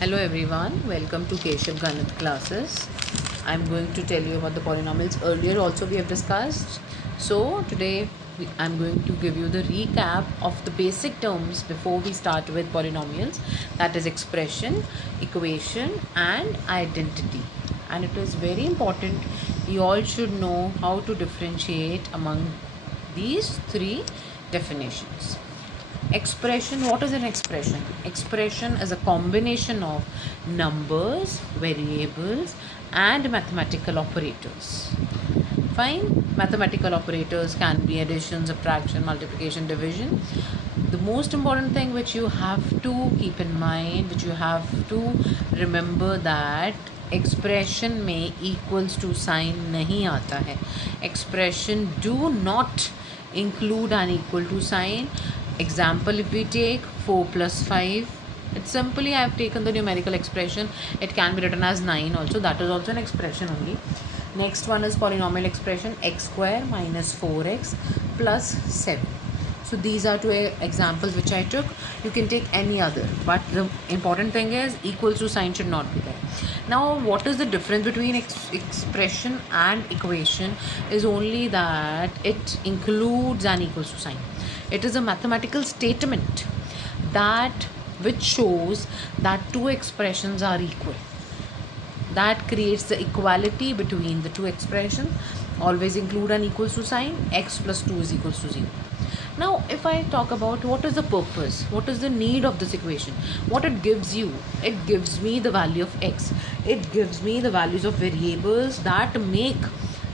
Hello everyone, welcome to Keshav Ganit classes. I'm going to tell you about the polynomials. Earlier also we have discussed. So today I'm going to give you the recap of the basic terms before we start with polynomials. That is expression, equation and identity. And it is very important you all should know how to differentiate among these three definitions. Expression, what is an expression? Expression is a combination of numbers, variables and mathematical operators. Fine. Mathematical operators can be addition, subtraction, multiplication, division. The most important thing which you have to keep in mind, which you have to remember, that expression में equals to sign नहीं आता है. Expression do not include an equal to sign. Example, if we take 4 plus 5, it's simply I have taken the numerical expression. It can be written as 9 also. That is also an expression only. Next one is polynomial expression, x square minus 4x plus 7. So these are two examples which I took. You can take any other, but the important thing is equals to sign should not be there. Now what is the difference between expression and equation is only that it includes an equals to sign. It is a mathematical statement that which shows that two expressions are equal. That creates the equality between the two expressions. Always include an equals to sign. X plus 2 is equals to 0. Now if I talk about what is the purpose, what is the need of this equation, what it gives you, it gives me the value of x, it gives me the values of variables that make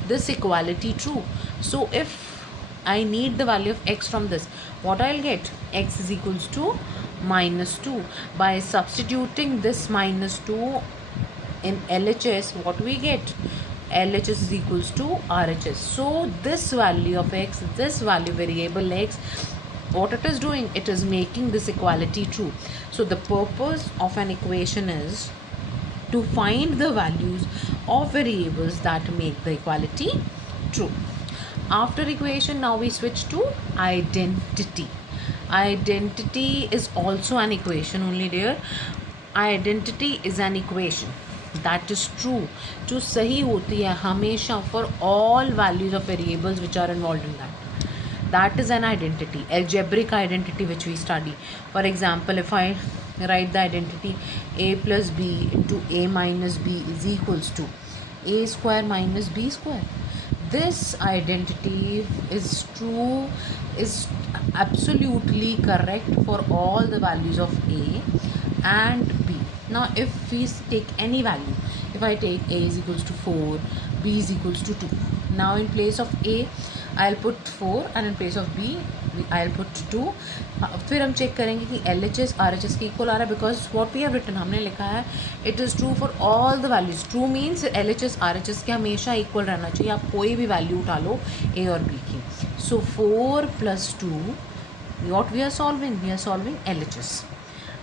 this equality true. So if I need the value of x from this, what I'll get? X is equals to minus 2. By substituting this minus 2 in LHS, what we get? LHS is equals to RHS. So this value of x, this value variable x, what it is doing, it is making this equality true. So the purpose of an equation is to find the values of variables that make the equality true. After equation, now we switch to identity. Identity is also an equation only, dear. Identity is an equation that is true, जो सही होती है हमेशा for all values of variables which are involved in that. That is an identity, algebraic identity, which we study. For example, if I write the identity a plus b into a minus b is equals to a square minus b square. This identity is true, is absolutely correct for all the values of a and b. Now if we take any value, if I take a is equals to 4, b is equals to 2, now in place of a I'll put 4 and in place of b I'll put 2. फिर हम check करेंगे कि LHS RHS के equal आ रहा है, because what we have written, हमने लिखा है it is true for all the values. True means LHS RHS के हमेशा इक्वल रहना चाहिए. आप कोई भी वैल्यू उठा लो a और b की. सो 4 plus 2, what we are solving LHS.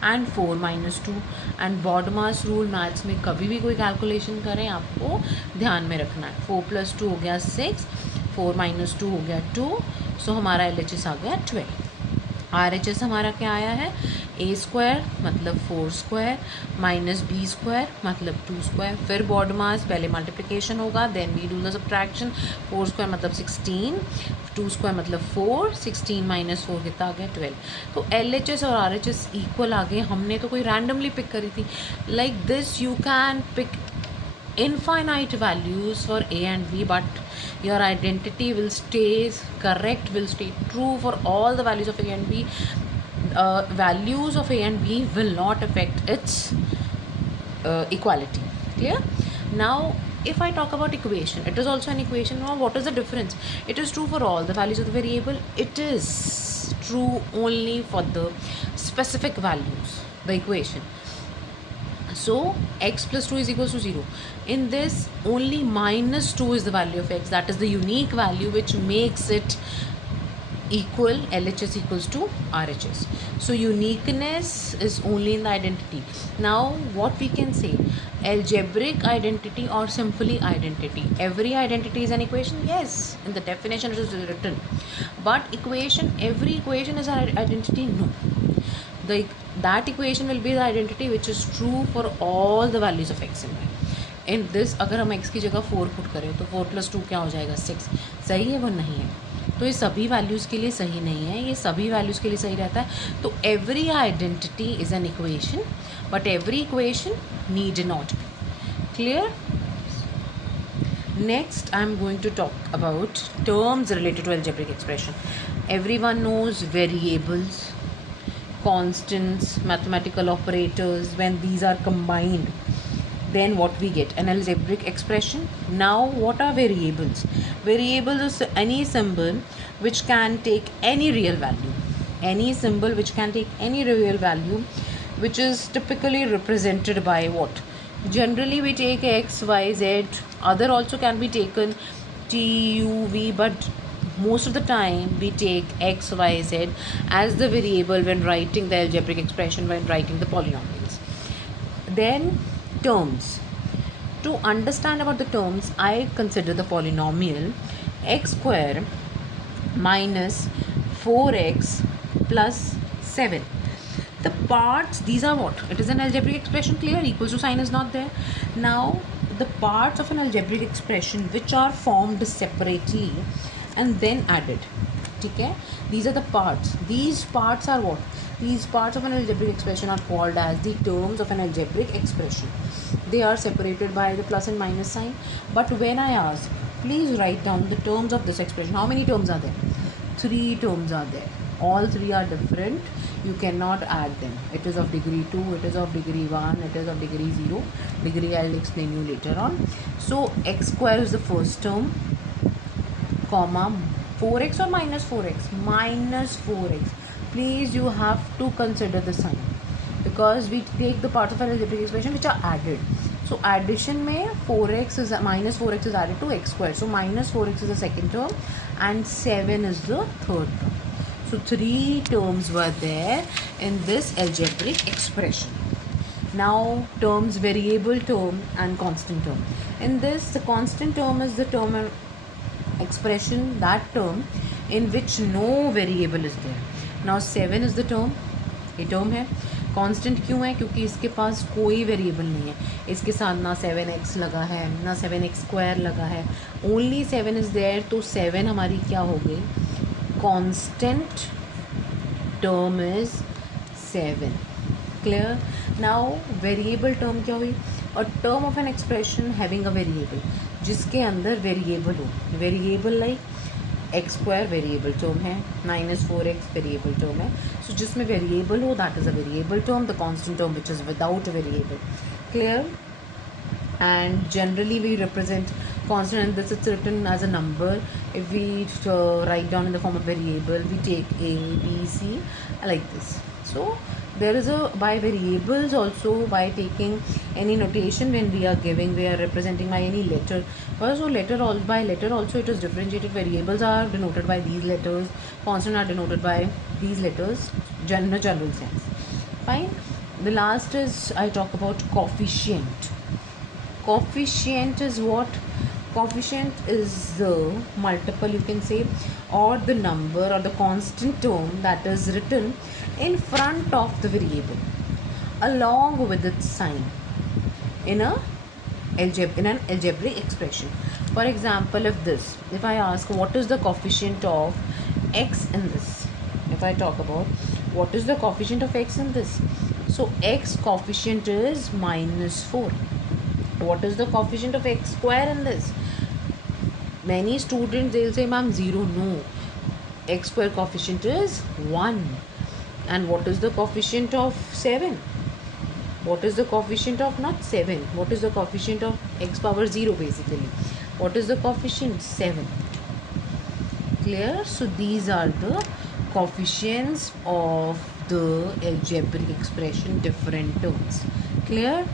And 4 minus 2. And BODMAS rule maths में कभी भी कोई कैलकुलेशन करें आपको ध्यान में रखना है. 4 plus 2 हो गया 6, 4 minus 2 हो गया 2. सो हमारा LHS आ गया 12. RHS हमारा क्या आया है? a स्क्वायर मतलब 4 स्क्वायर माइनस b स्क्वायर मतलब 2 स्क्वायर. फिर बॉड मास पहले मल्टीप्लिकेशन होगा, then we do the subtraction. 4 square मतलब 16, 2 स्क्वायर मतलब 4, 16 माइनस 4 कितना आ गया 12. तो LHS और RHS इक्वल आ गए. हमने तो कोई रैंडमली पिक करी थी. Like this you can pick infinite values for a and b, but your identity will stay correct, will stay true for all the values of a and b. Values of a and b will not affect its equality. Clear? Now if I talk about equation, it is also an equation. Now what is the difference? It is true for all the values of the variable. It is true only for the specific values, the equation. So x plus 2 is equals to 0. In this, only minus 2 is the value of x. That is the unique value which makes it equal. LHS equals to RHS. So uniqueness is only in the identity. Now what we can say, algebraic identity or simply identity. Every identity is an equation. Yes, in the definition it is written. But equation, every equation is an identity. No. The that equation will be the identity which is true for all the values of x and y. In this अगर हम x की जगह 4 put करें तो 4 + 2 क्या हो जाएगा 6. सही है वो नहीं है. तो ये सभी वैल्यूज़ के लिए सही नहीं है, ये सभी वैल्यूज़ के लिए सही रहता है. तो every identity is an equation, but every equation need not. Clear? Next, I am going to talk about terms related to algebraic expression. Everyone knows variables, constants, mathematical operators. When these are combined, then what we get? An algebraic expression. Now, what are variables? Variables is any symbol which can take any real value. Any symbol which can take any real value, which is typically represented by what? Generally we take x, y, z. Other also can be taken t, u, v, but most of the time we take x, y, z as the variable when writing the algebraic expression, when writing the polynomials. Then terms. To understand about the terms, I consider the polynomial x square minus 4x plus 7. The parts, these are what? It is an algebraic expression. Clear? Equals to sign is not there. Now the parts of an algebraic expression which are formed separately and then added. Okay? These are the parts. These parts are what? These parts of an algebraic expression are called as the terms of an algebraic expression. They are separated by the plus and minus sign. But when I ask, please write down the terms of this expression. How many terms are there? 3 terms are there. All 3 are different. You cannot add them. It is of degree 2, it is of degree 1, it is of degree 0. Degree I will explain you later on. So x square is the first term, comma 4x or minus 4x? Minus 4x. Please, you have to consider the sign, because we take the parts of an algebraic expression which are added. So addition में 4x is minus 4x is added to x square. So minus 4x is the second term and 7 is the third term. So 3 terms were there in this algebraic expression. Now terms, variable term and constant term. In this, the constant term is the term expression, that term in which no variable is there. Now 7 is the term, ये term है. Constant क्यों है? क्योंकि इसके पास कोई variable नहीं है. इसके साथ ना 7x लगा है, ना 7x स्क्वायर लगा है, ओनली 7 इज़ देयर. तो 7 हमारी क्या हो गई? Constant term is 7. Clear? Now variable term क्या हुई? A term of an expression having a variable, जिसके अंदर वेरिएबल हो. Variable like x square variable term है, माइनस 4x वेरिएबल टर्म है. सो जिसमें वेरिएबल हो, that is a variable term. The constant term which is without a variable. Clear? And generally we represent constant, and this is written as a number. If we write down in the form of variable, we take a, b, c like this. So there is a, by variables also, by taking any notation, when we are giving, we are representing by any letter. So letter, all by letter also it is differentiated. Variables are denoted by these letters, constant are denoted by these letters, general sense. Fine. The last is, I talk about coefficient. Coefficient is what? Coefficient is the multiple, you can say, or the number or the constant term that is written in front of the variable along with its sign in an algebraic expression. For example, if I ask what is the coefficient of x in this, if I talk about what is the coefficient of x in this, so x coefficient is minus 4. What is the coefficient of x square in this? Many students, they will say, ma'am, 0. No, x square coefficient is 1. And what is the coefficient of 7? What is the coefficient of not 7? What is the coefficient of x power 0 basically? What is the coefficient? 7. Clear? So these are the coefficients of the algebraic expression, different terms. Clear?